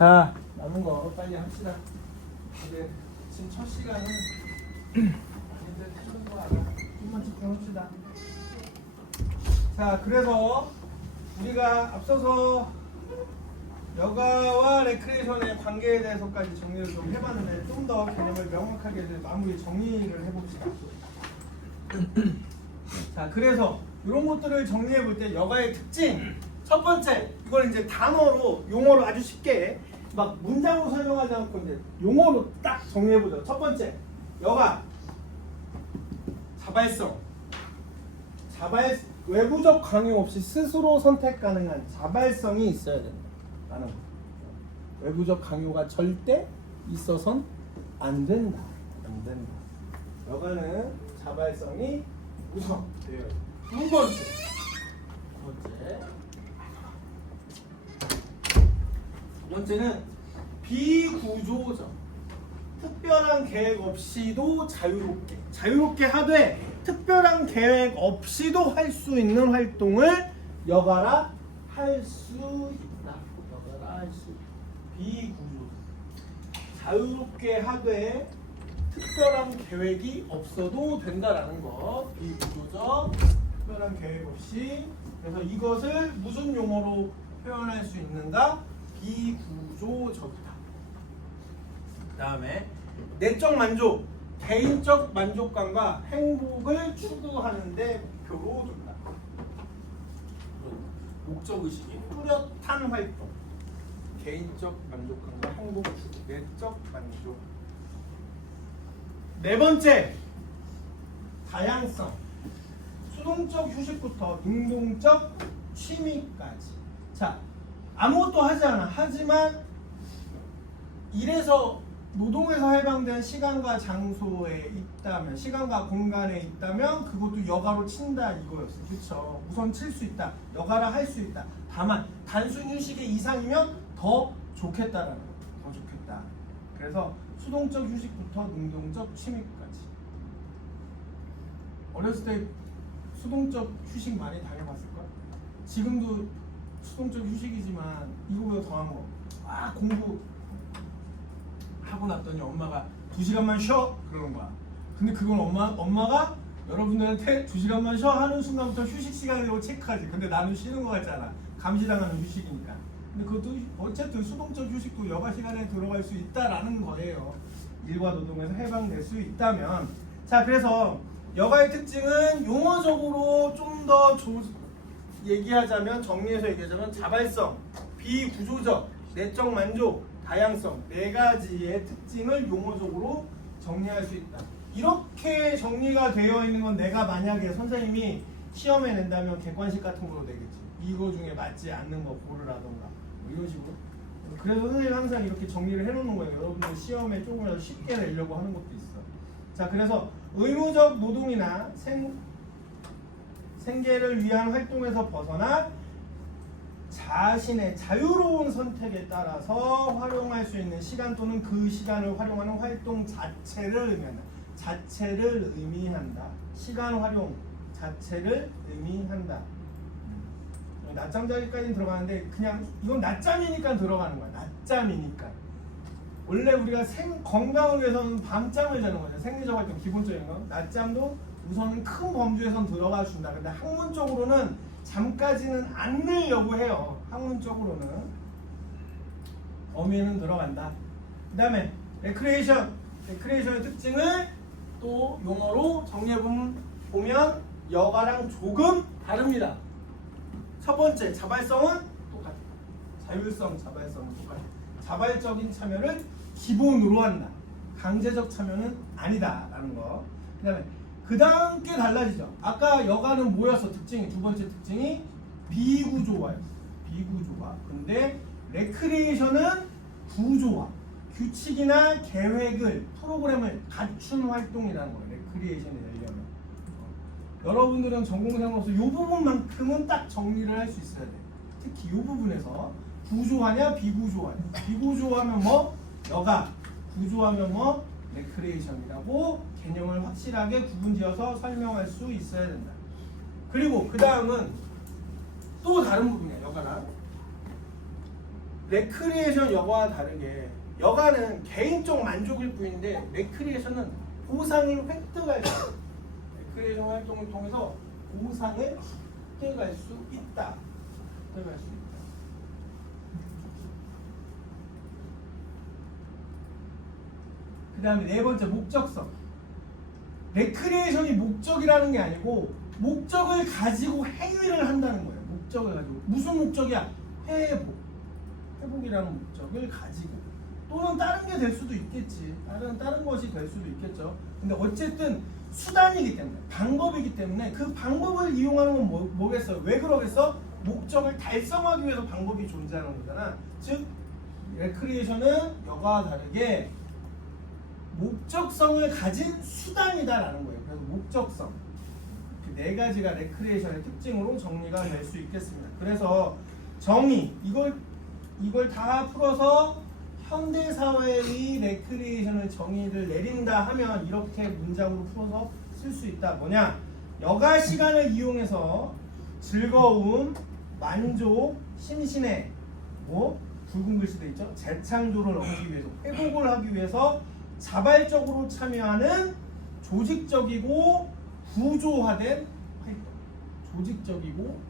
자, 남은 거 빨리 합시다. 이제 지금 첫 시간은 아닌데 해주는 거 알아. 좀만 집중합시다. 자, 그래서 우리가 앞서서 여가와 레크레이션의 관계에 대해서까지 정리를 좀 해봤는데 좀 더 개념을 명확하게 마무리 정리를 해봅시다. 자, 그래서 이런 것들을 정리해 볼 때 여가의 특징 첫 번째, 이걸 이제 단어로 용어로 아주 쉽게 막 문장으로 설명하지 않고 이제 용어로 딱 정리해 보죠. 첫 번째, 여가 자발성. 외부적 강요 없이 스스로 선택 가능한 자발성이 있어야 된다라는 거. 외부적 강요가 절대 있어선 안 된다. 안 된다. 여가는 자발성이 우선 되어야 된다. 두 번째. 두 번째는 비구조적. 특별한 계획 없이도 자유롭게 하되 특별한 계획 없이도 할 수 있는 활동을 여가라 할 수 있다. 여가라 할 수 있다. 비구조적. 자유롭게 하되 특별한 계획이 없어도 된다라는 거. 비구조적. 특별한 계획 없이. 그래서 이것을 무슨 용어로 표현할 수 있는가? 비구조적이다. 그 다음에 내적 만족, 개인적 만족감과 행복을 추구하는데 목표로 둔다. 목적의식이 뚜렷한 활동. 개인적 만족감과 행복 추구, 내적 만족. 네 번째, 다양성. 수동적 휴식부터 능동적 취미까지. 자, 아무것도 하지 않아. 하지만 일에서 노동에서 해방된 시간과 장소에 있다면, 시간과 공간에 있다면 그것도 여가로 친다 이거였어. 그렇죠? 우선 칠 수 있다. 여가라 할 수 있다. 다만 단순 휴식의 이상이면 더 좋겠다라는 거. 더 좋겠다. 그래서 수동적 휴식부터 능동적 취미까지. 어렸을 때 수동적 휴식 많이 당해봤을걸? 지금도 수동적 휴식이지만 이거보다 더한 거. 공부 하고 났더니 엄마가 2시간만 쉬어 그러는 거야. 근데 그건 엄마가 여러분들한테 2시간만 쉬어 하는 순간부터 휴식 시간이라고 체크하지. 근데 나는 쉬는 거 같잖아. 감시당하는 휴식이니까. 근데 그것도 어쨌든 수동적 휴식도 여가 시간에 들어갈 수 있다라는 거예요. 일과 노동에서 해방될 수 있다면. 자, 그래서 여가의 특징은 용어적으로 좀 더 얘기하자면, 정리해서 얘기하자면 자발성, 비구조적, 내적 만족, 다양성 네 가지의 특징을 용어적으로 정리할 수 있다. 이렇게 정리가 되어 있는 건 내가 만약에 선생님이 시험에 낸다면 객관식 같은 거로 되겠지. 이거 중에 맞지 않는 거 고르라던가 뭐 이런 식으로. 그래서 선생님이 항상 이렇게 정리를 해놓는 거예요. 여러분들 시험에 조금이라도 쉽게 내려고 하는 것도 있어. 자, 그래서 의무적 노동이나 생계를 위한 활동에서 벗어나 자신의 자유로운 선택에 따라서 활용할 수 있는 시간 또는 그 시간을 활용하는 활동 자체를 의미한다. 자체를 의미한다. 시간 활용 자체를 의미한다. 낮잠자리까지는 들어가는데 그냥 이건 낮잠이니까 들어가는 거야. 낮잠이니까. 원래 우리가 건강을 위해서는 밤잠을 자는 거죠. 생리적 활동 기본적인 거. 낮잠도 우선은 큰 범주에선 들어가 준다. 근데 학문적으로는 잠까지는 안 넣으려고 해요. 학문적으로는 범위에는 들어간다. 그 다음에 레크레이션의 특징을 또 용어로 정리해보면 여가랑 조금 다릅니다. 첫 번째, 자발성은 똑같다. 자율성, 자발성은 똑같다. 자발적인 참여를 기본으로 한다. 강제적 참여는 아니다 라는 거. 그 다음 게 달라지죠. 아까 여가는 뭐였어? 특징이 두 번째 특징이 비구조화였어. 비구조화. 근데 레크리에이션은 구조화. 규칙이나 계획을, 프로그램을 갖춘 활동이라는 거예요. 레크리에이션이 되려면. 여러분들은 전공생으로서 이 부분만큼은 딱 정리를 할 수 있어야 돼. 특히 이 부분에서 구조화냐 비구조화냐. 비구조화면 뭐? 여가. 구조화면 뭐? 레크리에이션이라고 개념을 확실하게 구분지어서 설명할 수 있어야 된다. 그리고 그 다음은 또 다른 부분이야. 여가랑 레크리에이션 여가와 다르게 여가는 개인적 만족일 뿐인데 레크리에이션은 보상을 획득할 수 있다. 레크리에이션 활동을 통해서 보상을 획득할 수 있다. 획득할 수 있다. 그 다음에 네 번째 목적성. 레크리에이션이 목적이라는 게 아니고 목적을 가지고 행위를 한다는 거예요. 목적을 가지고. 무슨 목적이야? 회복. 회복이라는 목적을 가지고. 또는 다른 게 될 수도 있겠지. 다른 것이 될 수도 있겠죠. 근데 어쨌든 수단이기 때문에, 방법이기 때문에 그 방법을 이용하는 건 뭐겠어요? 왜 그러겠어? 목적을 달성하기 위해서 방법이 존재하는 거잖아. 즉, 레크리에이션은 여가와 다르게 목적성을 가진 수단이다라는 거예요. 그래서 목적성. 그 네 가지가 레크리에이션의 특징으로 정리가 될 수 있겠습니다. 그래서 정의, 이걸 다 풀어서 현대 사회의 레크리에이션을 정의를 내린다 하면 이렇게 문장으로 풀어서 쓸 수 있다. 뭐냐? 여가 시간을 이용해서 즐거움, 만족, 심신의 붉은 글씨도 있죠. 재창조를 얻기 위해서, 회복을 하기 위해서 자발적으로 참여하는 조직적이고 구조화된 활동. 조직적이고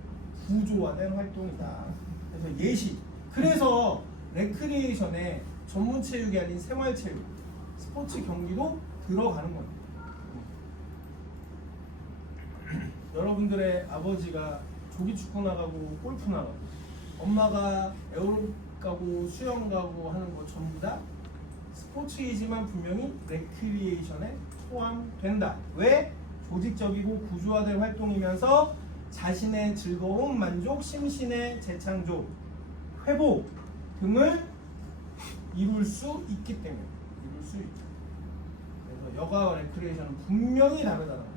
구조화된 활동이다. 그래서 예시. 그래서 레크리에이션에 전문 체육이 아닌 생활 체육, 스포츠 경기도 들어가는 겁니다. 여러분들의 아버지가 조기 축구 나가고 골프 나가고 엄마가 에어로빅 가고 수영 가고 하는 거 전부 다 스포츠이지만 분명히 레크리에이션에 포함된다. 왜? 조직적이고 구조화된 활동이면서 자신의 즐거움, 만족, 심신의 재창조, 회복 등을 이룰 수 있기 때문에 이룰 수 있다. 그래서 여가와 레크리에이션은 분명히 다르다는 거예요.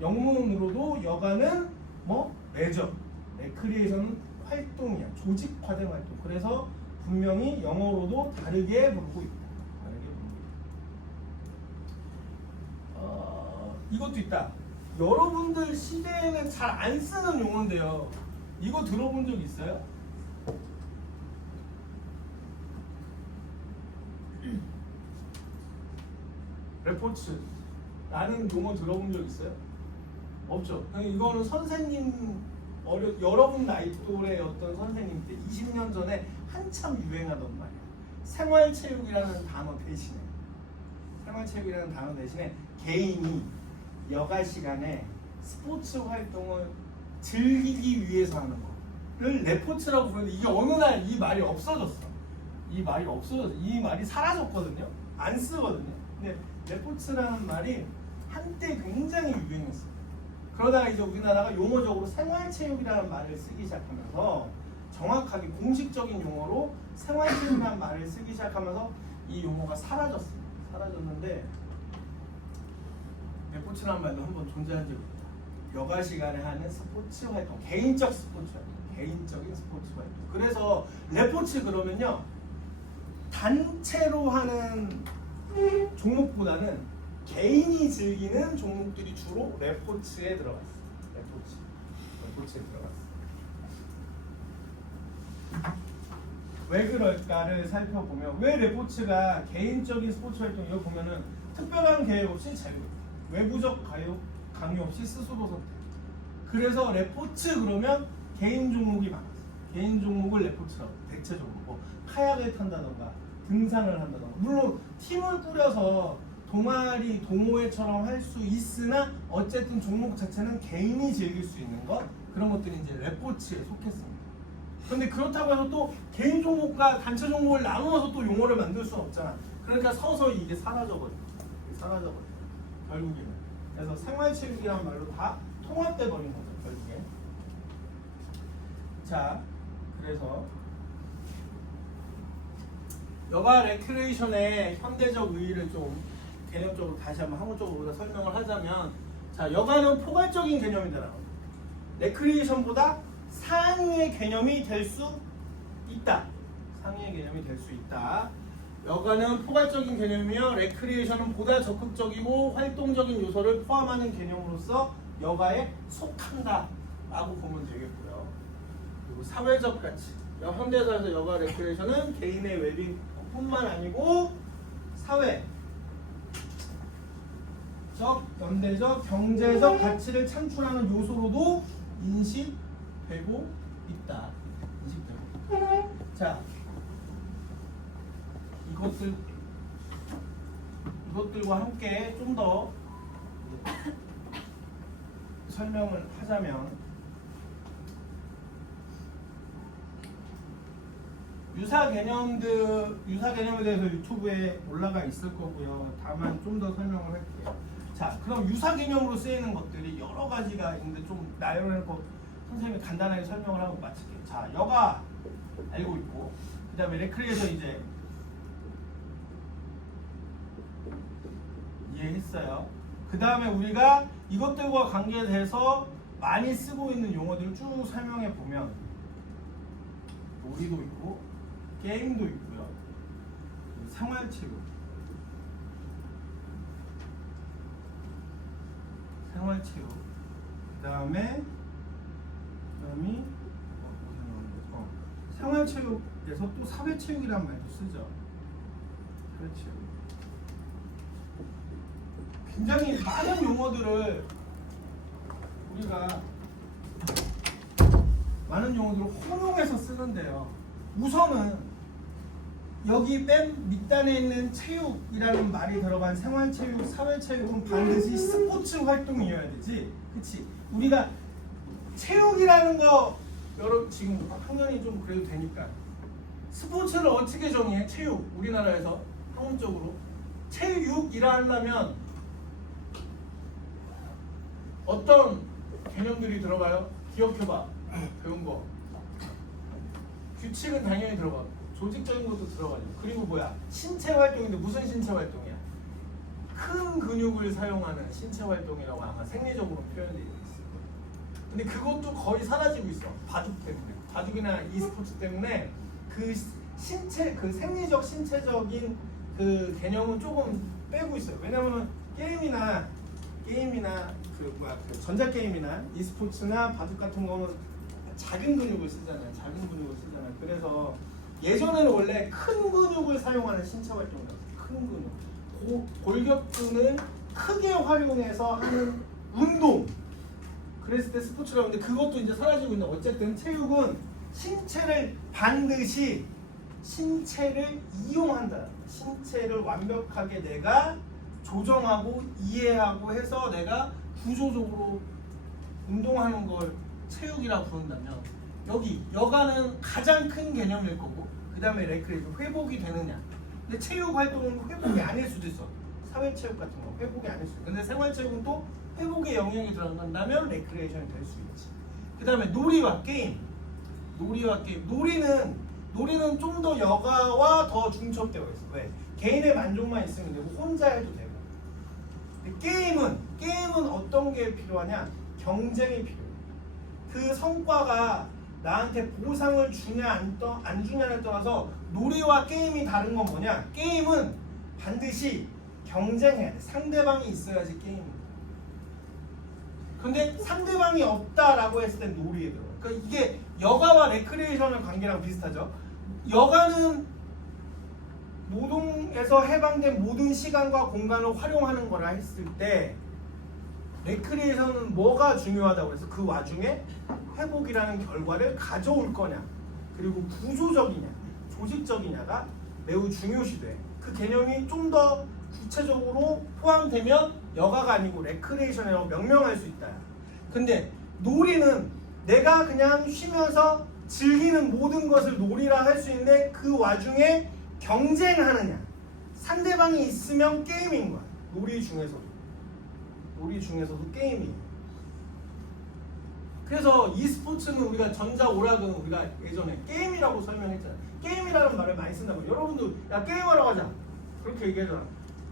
영문으로도 여가는 레저, 레크리에이션은 활동이야. 조직화된 활동. 그래서 분명히 영어로도 다르게 부르고 있다. 다르게 부르고 있다. 이것도 있다. 여러분들 시대에는 잘 안 쓰는 용어인데요. 이거 들어본 적 있어요? 레포츠라는 용어 들어본 적 있어요? 없죠. 이거는 선생님 여러분 나이 또래 어떤 선생님 때 20년 전에 한참 유행하던 말이야. 생활체육이라는 단어 대신에 개인이 여가 시간에 스포츠 활동을 즐기기 위해서 하는 거를 레포츠라고 부르는데 이게 어느 날 이 말이 없어졌어. 이 말이 사라졌거든요. 안 쓰거든요. 근데 레포츠라는 말이 한때 굉장히 유행했어요. 그러다가 이제 우리나라가 용어적으로 생활체육이라는 말을 쓰기 시작하면서 정확하게 공식적인 용어로 생활체육이라는 말을 쓰기 시작하면서 이 용어가 사라졌습니다. 사라졌는데 레포츠라는 말도 한번 존재한 적이 있다. 여가 시간에 하는 스포츠 활동, 개인적인 스포츠 활동. 그래서 레포츠 그러면요 단체로 하는 종목보다는 개인이 즐기는 종목들이 주로 레포츠에 들어갔어요. 레포츠에 들어갔어요. 왜 그럴까를 살펴보면 왜 레포츠가 개인적인 스포츠 활동 이거 보면은 특별한 계획 없이 자유롭다. 외부적 강요 없이 스스로 선택. 그래서 레포츠 그러면 개인 종목이 많았어요. 개인 종목을 레포츠라고 대체 종목. 카약을 탄다던가 등산을 한다던가 물론 팀을 꾸려서 동아리, 동호회처럼 할 수 있으나 어쨌든 종목 자체는 개인이 즐길 수 있는 것 그런 것들이 이제 레포츠에 속했습니다. 그런데 그렇다고 해서 또 개인 종목과 단체 종목을 나누어서 또 용어를 만들 수는 없잖아. 그러니까 서서히 이게 사라져버려. 결국에는. 그래서 생활체육이라는 말로 다 통합돼 버린 거죠. 결국에. 자, 그래서 여가 레크레이션의 현대적 의의를 좀 개념적으로 다시 한번 학문적으로 설명을 하자면 자, 여가는 포괄적인 개념이더라. 레크리에이션보다 상위의 개념이 될 수 있다. 상위의 개념이 될 수 있다. 여가는 포괄적인 개념이며 레크리에이션은 보다 적극적이고 활동적인 요소를 포함하는 개념으로서 여가에 속한다 라고 보면 되겠고요. 그리고 사회적 가치 현대사에서 여가 레크레이션은 개인의 웰빙뿐만 아니고 사회적, 연대적, 경제적 가치를 창출하는 요소로도 인식되고 있다. 인식되고. 자, 이것들과 함께 좀 더 설명을 하자면, 유사 개념에 대해서 유튜브에 올라가 있을 거고요. 다만 좀 더 설명을 할게요. 자, 그럼 유사 개념으로 쓰이는 것들이 여러 가지가 있는데 좀 나열해놓고 선생님이 간단하게 설명을 하고 마칠게요. 자, 여가 알고 있고, 그 다음에 레크리에이션 이제 이해했어요. 그 다음에 우리가 이것들과 관계돼서 많이 쓰고 있는 용어들을 쭉 설명해 보면, 놀이도 있고 게임도 있고요, 생활체육, 그 다음이 생활체육에서 또 사회체육이란 말도 쓰죠. 사회체육. 굉장히 많은 용어들을 우리가 혼용해서 쓰는데요. 우선은 여기 맨 밑단에 있는 체육이라는 말이 들어간 생활체육, 사회체육은 반드시 스포츠 활동이어야 되지. 그치? 우리가 체육이라는 거, 여러분 지금 학년이 좀 그래도 되니까 스포츠를 어떻게 정의해? 체육. 우리나라에서 학문적으로 체육이라 하려면 어떤 개념들이 들어가요? 기억해봐. 배운 거. 규칙은 당연히 들어가. 조직적인 것도 들어가죠. 그리고 뭐야? 신체 활동인데 무슨 신체 활동이야? 큰 근육을 사용하는 신체 활동이라고 아마 생리적으로 표현되어 있을 거예요. 근데 그것도 거의 사라지고 있어. 바둑 때문에. 바둑이나 e스포츠 때문에 그 생리적, 신체적인 그 개념은 조금 빼고 있어요. 왜냐면 게임이나 그 전자게임이나 e스포츠나 바둑 같은 거는 작은 근육을 쓰잖아요. 그래서 예전에는 원래 큰 근육을 사용하는 신체 활동이었어요. 큰 근육. 골격근을 크게 활용해서 하는 운동. 그랬을 때 스포츠라고 하는데 그것도 이제 사라지고 있는. 어쨌든 체육은 반드시 신체를 이용한다. 신체를 완벽하게 내가 조정하고 이해하고 해서 내가 구조적으로 운동하는 걸 체육이라고 부른다면, 여기 여가는 가장 큰 개념일 거고, 그 다음에 레크레이션, 회복이 되느냐. 근데 체육 활동은 회복이 아닐 수도 있어. 사회체육 같은 거 회복이 아닐 수도 있어. 근데 생활체육은 또 회복의 영역이 들어간다면 레크레이션이 될 수 있지. 그 다음에 놀이와 게임. 놀이는 좀 더 여가와 더 중첩되어 있어. 왜? 개인의 만족만 있으면 되고 혼자 해도 되고. 근데 게임은 어떤 게 필요하냐? 경쟁이 필요해. 그 성과가 나한테 보상을 주냐 안 주냐를 떠나서 놀이와 게임이 다른 건 뭐냐? 게임은 반드시 경쟁해야 돼. 상대방이 있어야지 게임입니다. 근데 상대방이 없다라고 했을 땐 놀이에 들어가. 그러니까 이게 여가와 레크리에이션의 관계랑 비슷하죠. 여가는 노동에서 해방된 모든 시간과 공간을 활용하는 거라 했을 때, 레크리에이션은 뭐가 중요하다고 해서 그 와중에 회복이라는 결과를 가져올 거냐, 그리고 구조적이냐 조직적이냐가 매우 중요시돼. 그 개념이 좀 더 구체적으로 포함되면 여가가 아니고 레크리에이션이라고 명명할 수 있다. 근데 놀이는 내가 그냥 쉬면서 즐기는 모든 것을 놀이라 할 수 있는데 그 와중에 경쟁하느냐, 상대방이 있으면 게임인 거야. 놀이 중에서도 게임이에요. 그래서 e스포츠는 우리가 전자오락은 우리가 예전에 게임이라고 설명했잖아요. 게임이라는 말을 많이 쓴다고. 여러분도 야 게임하러 가자 그렇게 얘기하잖아.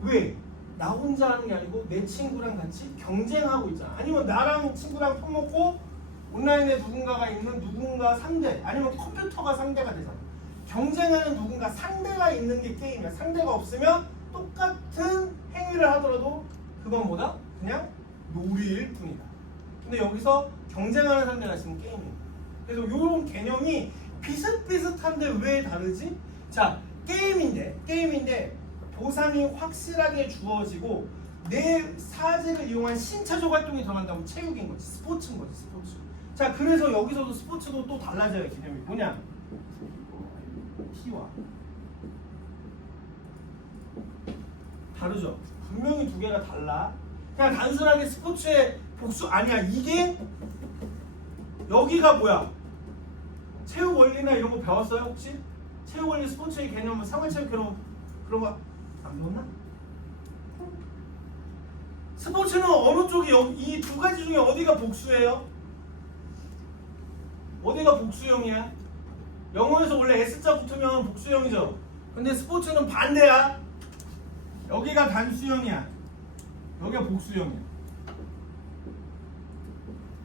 왜? 나 혼자 하는 게 아니고 내 친구랑 같이 경쟁하고 있잖아. 아니면 나랑 친구랑 편 먹고 온라인에 누군가가 있는 누군가 상대, 아니면 컴퓨터가 상대가 되잖아. 경쟁하는 누군가 상대가 있는 게 게임이야. 상대가 없으면 똑같은 행위를 하더라도 그건 뭐다? 그냥 놀이일 뿐이다. 근데 여기서 경쟁하는 상대가 있으면 게임이야. 그래서 이런 개념이 비슷비슷한데 왜 다르지? 자, 게임인데 보상이 확실하게 주어지고 내 사지를 이용한 신체적 활동이 들어간다면 체육인 거지, 스포츠인 거지, 스포츠. 자, 그래서 여기서도 스포츠도 또 달라져요. 개념이 뭐냐? T와 다르죠. 분명히 두 개가 달라. 그냥 단순하게 스포츠의 복수 아니야. 이게 여기가 뭐야? 체육 원리나 이런 거 배웠어요 혹시? 체육 원리 스포츠의 개념은 생활체육 개념 그런 거 안 배웠나? 스포츠는 어느 쪽이 이 두 가지 중에 어디가 복수예요? 어디가 복수형이야? 영어에서 원래 S자 붙으면 복수형이죠. 근데 스포츠는 반대야. 여기가 단수형이야. 여기가 복수형이야.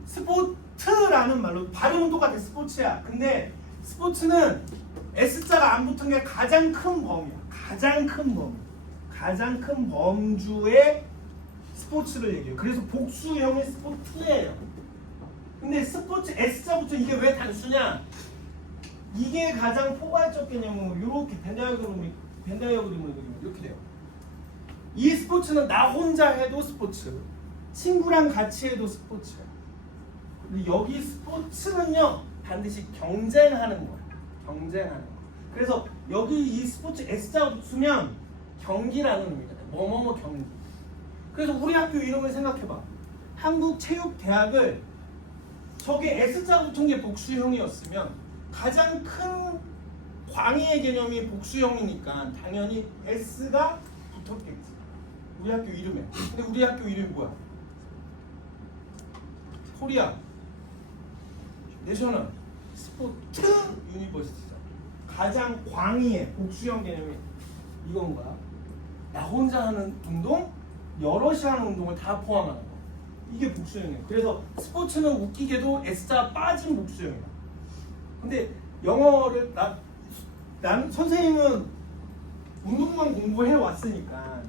스포츠라는 말로 발음은 똑같아. 스포츠야. 근데 스포츠는 S자가 안 붙은 게 가장 큰 범위야. 가장 큰 범주의 스포츠를 얘기해요. 그래서 복수형의 스포츠예요. 근데 스포츠 S자 붙은 이게 왜 단수냐? 이게 가장 포괄적 개념으로 이렇게 벤다이어그램으로 그리면 이렇게 돼요. 이 스포츠는 나 혼자 해도 스포츠, 친구랑 같이 해도 스포츠야. 근데 여기 스포츠는요 반드시 경쟁하는 거야. 경쟁하는 거. 그래서 여기 이 스포츠 S자가 붙으면 경기라는 의미가 돼. 뭐뭐뭐 경기. 그래서 우리 학교 이름을 생각해봐. 한국체육대학을 저게 S자 붙은 게 복수형이었으면 가장 큰 광의의 개념이 복수형이니까 당연히 S가 붙었겠지. 우리 학교 이름에. 근데 우리 학교 이름이 뭐야? 코리아 내셔널 스포츠 유니버시티죠. 가장 광의의 복수형 개념이 이건 거야. 나 혼자 하는 운동, 여럿이 하는 운동을 다 포함하는 거. 이게 복수형이에요. 그래서 스포츠는 웃기게도 S자 빠진 복수형이야. 근데 영어를 난 선생님은 운동만 공부해 왔으니까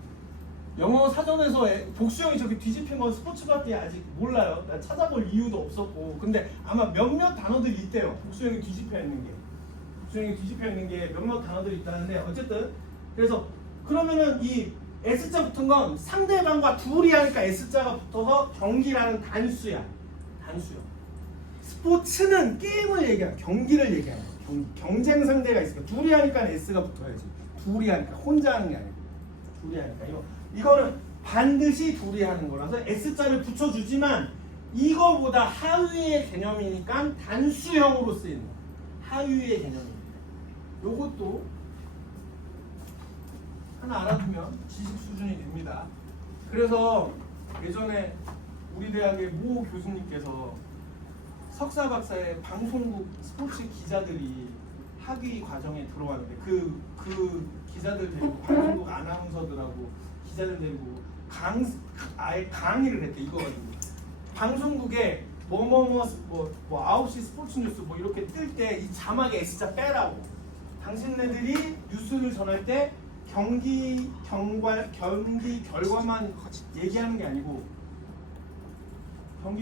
영어 사전에서 복수형이 저렇게 뒤집힌 건 스포츠밖에 아직 몰라요. 난 찾아볼 이유도 없었고. 근데 아마 몇몇 단어들이 있대요. 복수형이 뒤집혀 있는 게. 복수형이 뒤집혀 있는 게 몇몇 단어들이 있다는데 어쨌든 그래서 그러면은 이 S자 붙은 건 상대방과 둘이 하니까 S자가 붙어서 경기라는 단수야. 단수요. 스포츠는 게임을 얘기하는 경기를 얘기하는 거야. 경쟁 상대가 있으니까 둘이 하니까 S가 붙어야지. 둘이 하니까 혼자 하는 게 아니고 둘이 하니까 이거는 반드시 둘이 하는 거라서 S자를 붙여주지만 이거보다 하위의 개념이니까 단수형으로 쓰이는 거야. 하위의 개념이니까. 요것도 하나 알아두면 지식 수준이 됩니다. 그래서 예전에 우리 대학의 모 교수님께서 석사 박사의 방송국 스포츠 기자들이 학위 과정에 들어왔는데 그 기자들 데리고 방송국 아나운서들하고 기자들 데리고 아예 강의를 했대. 이거 가지고 방송국에 뭐 9시 스포츠 뉴스 뭐 이렇게 뜰 때 이 자막에 S자 빼라고. 당신네들이 뉴스를 전할 때 경기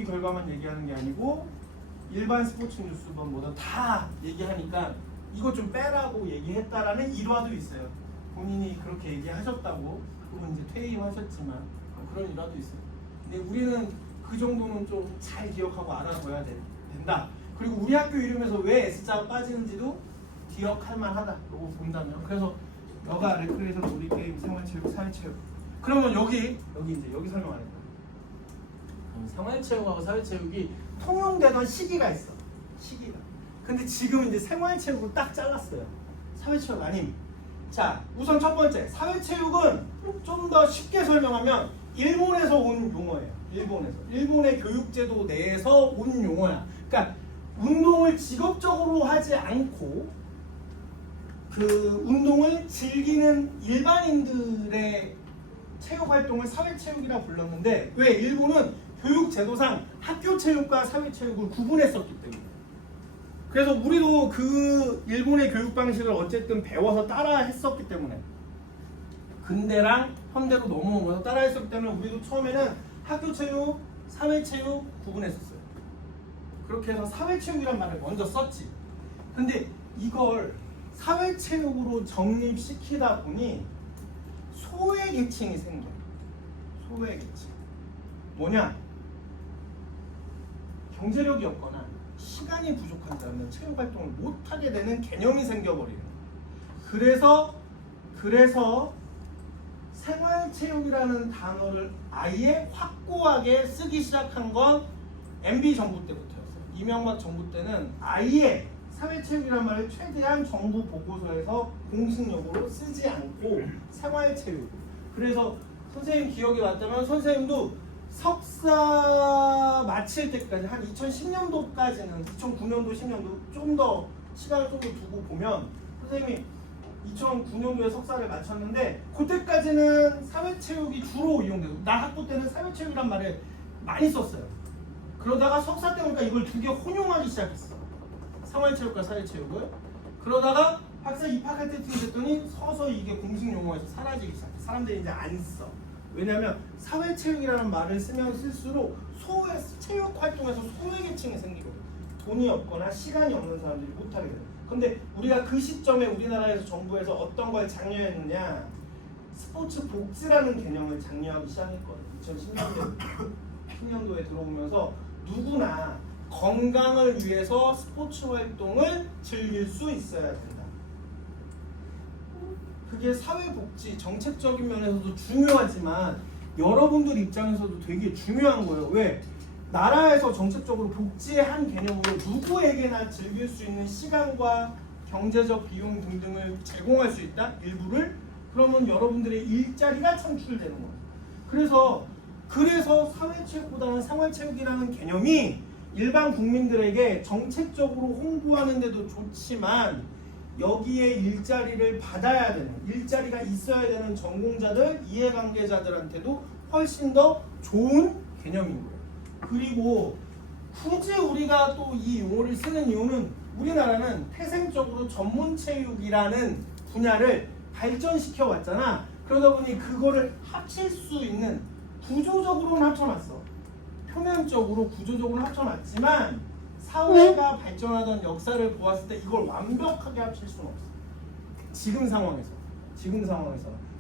결과만 얘기하는 게 아니고 일반 스포츠 뉴스건 뭐든 다 얘기하니까 이거 좀 빼라고 얘기했다라는 일화도 있어요. 본인이 그렇게 얘기하셨다고. 그분 이제 퇴임하셨지만 그런 일화도 있어요. 근데 우리는 그 정도는 좀 잘 기억하고 알아둬야 된다. 그리고 우리 학교 이름에서 왜 S자가 빠지는지도 기억할 만하다. 이거 본다면. 그래서 여가, 레크레이션, 놀이게임, 생활체육, 사회체육. 그러면 여기 설명 안 했다. 생활체육하고 사회체육이 통용되던 시기가 있어. 시기가. 근데 지금 이제 생활체육을 딱 잘랐어요. 사회체육 아님. 자, 우선 첫 번째 사회체육은 좀 더 쉽게 설명하면 일본에서 온 용어예요. 일본의 교육제도 내에서 온 용어야. 그러니까 운동을 직업적으로 하지 않고 그 운동을 즐기는 일반인들의 체육 활동을 사회체육이라고 불렀는데 왜? 일본은 교육제도상 학교체육과 사회체육을 구분했었기 때문에. 그래서 우리도 그 일본의 교육 방식을 어쨌든 배워서 따라 했었기 때문에 근대랑 현대로 넘어오면서 따라 했었기 때문에 우리도 처음에는 학교체육, 사회체육 구분했었어요. 그렇게 해서 사회체육이란 말을 먼저 썼지. 근데 이걸 사회체육으로 정립시키다 보니 소외계층이 생겨요. 소외계층. 뭐냐? 경제력이 없거나 시간이 부족한다면 체육활동을 못하게 되는 개념이 생겨버리는 거예요. 그래서 생활체육이라는 단어를 아예 확고하게 쓰기 시작한 건 MB 정부 때부터였어요. 이명박 정부 때는 아예 사회체육이라는 말을 최대한 정부 보고서에서 공식용어로 쓰지 않고 생활체육. 그래서 선생님 기억이 맞다면 선생님도 석사 마칠 때까지 한 2010년도까지는 2009년도 10년도 좀 더 시간을 좀 더 두고 보면 선생님이 2009년도에 석사를 마쳤는데 그때까지는 사회체육이 주로 이용되고 나 학부 때는 사회체육이란 말을 많이 썼어요. 그러다가 석사 때 보니까 이걸 두 개 혼용하기 시작했어. 생활체육과 사회체육을. 그러다가 박사 입학할 때쯤 됐더니 서서히 이게 공식 용어에서 사라지기 시작해. 사람들이 이제 안 써. 왜냐하면 사회체육이라는 말을 쓰면 쓸수록 체육 활동에서 소외계층이 생기거든. 돈이 없거나 시간이 없는 사람들이 못하게 돼요. 근데 우리가 그 시점에 우리나라에서 정부에서 어떤 걸 장려했느냐, 스포츠 복지라는 개념을 장려하기 시작했거든요. 2010년도에 들어오면서 누구나 건강을 위해서 스포츠 활동을 즐길 수 있어야 된다. 그게 사회복지 정책적인 면에서도 중요하지만 여러분들 입장에서도 되게 중요한 거예요. 왜? 나라에서 정책적으로 복지의 한 개념으로 누구에게나 즐길 수 있는 시간과 경제적 비용 등등을 제공할 수 있다? 일부를? 그러면 여러분들의 일자리가 창출되는 거예요. 그래서 사회체육보다는 생활체육이라는 개념이 일반 국민들에게 정책적으로 홍보하는 데도 좋지만 여기에 일자리를 받아야 되는, 일자리가 있어야 되는 전공자들, 이해관계자들한테도 훨씬 더 좋은 개념인 거예요. 그리고 굳이 우리가 또 이 용어를 쓰는 이유는 우리나라는 태생적으로 전문체육이라는 분야를 발전시켜 왔잖아. 그러다 보니 그거를 합칠 수 있는, 구조적으로는 합쳐놨어. 표면적으로 구조적으로 합쳐놨지만 사회가 발전하던 역사를 보았을 때 이걸 완벽하게 합칠 수는 없어. 지금 상황에서.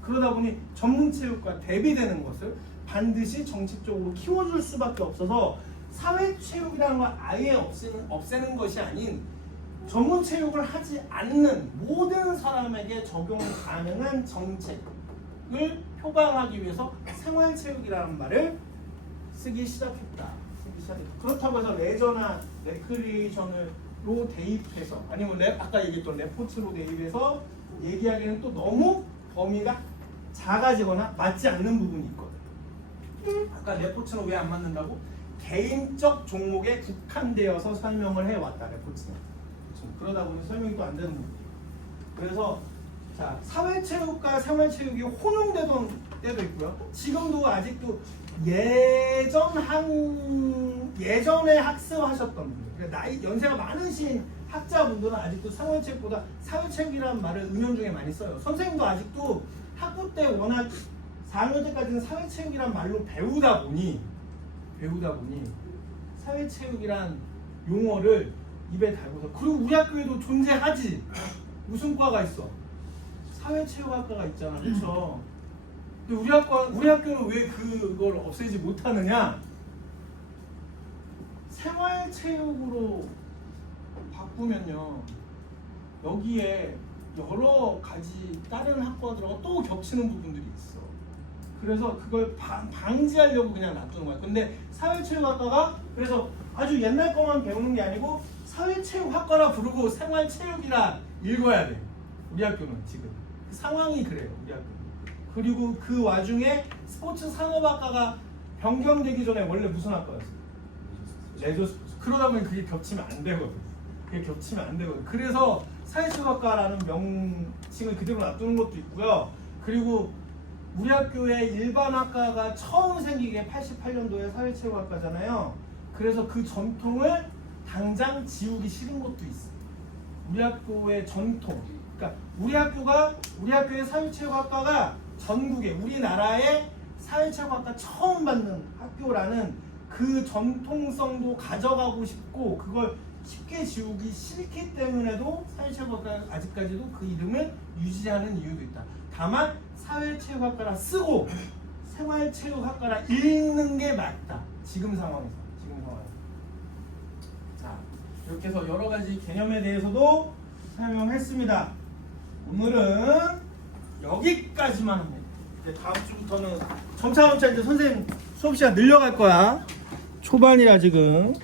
그러다 보니 전문체육과 대비되는 것을 반드시 정책적으로 키워줄 수밖에 없어서 사회체육이라는 걸 아예 없애는 것이 아닌 전문체육을 하지 않는 모든 사람에게 적용 가능한 정책을 표방하기 위해서 생활체육이라는 말을 쓰기 시작했다. 그렇다고 해서 레저나 레크리에이션으로 대입해서 아니면 아까 얘기했던 레포츠로 대입해서 얘기하기에는 또 너무 범위가 작아지거나 맞지 않는 부분이 있거든. 아까 레포츠는 왜 안 맞는다고? 개인적 종목에 국한되어서 설명을 해왔다. 레포츠는. 그러다 보니 설명이 또 안 되는 부분이에요. 그래서 자, 사회체육과 생활체육이 혼용되던 때도 있고요. 지금도 아직도 예전에 학습하셨던 분들, 나이 연세가 많으신 학자분들은 아직도 생활체육보다 사회체육이라는 말을 은연 중에 많이 써요. 선생님도 아직도 학부 때 워낙 4학년 때까지는 사회체육이란 말로 배우다 보니 사회체육이란 용어를 입에 달고서, 그리고 우리 학교에도 존재하지. 무슨 과가 있어? 사회체육학과가 있잖아, 그렇죠? 근데 우리 학교는 왜 그걸 없애지 못하느냐? 생활체육으로 바꾸면요, 여기에 여러 가지 다른 학과들하고 또 겹치는 부분들이 있어. 그래서 그걸 방지하려고 그냥 놔두는 거야. 근데 사회체육학과가 그래서 아주 옛날 거만 배우는 게 아니고 사회체육학과라 부르고 생활체육이라 읽어야 돼. 우리 학교는 지금 상황이 그래요. 우리 학교는. 그리고 그 와중에 스포츠 산업학과가 변경되기 전에 원래 무슨 학과였어? 레저 스포츠. 그러다 보니 그게 겹치면 안 되거든. 그래서 사회체육학과라는 명칭을 그대로 놔두는 것도 있고요. 그리고 우리 학교의 일반학과가 처음 생긴 게 88년도에 사회체육학과잖아요. 그래서 그 전통을 당장 지우기 싫은 것도 있어요. 우리 학교의 전통. 그러니까 우리 학교의 사회체육학과가 전국에 우리나라의 사회체육학과 처음 받는 학교라는 그 전통성도 가져가고 싶고 그걸 쉽게 지우기 싫기 때문에도 사회체육학과 아직까지도 그 이름을 유지하는 이유도 있다. 다만 사회체육학과라 쓰고 생활체육학과라 읽는 게 맞다. 지금 상황에서. 자, 이렇게 해서 여러 가지 개념에 대해서도 설명했습니다. 오늘은 여기까지만 합니다. 이제 다음 주부터는 점차 이제 선생님 수업 시간 늘려갈 거야. 초반이라 지금.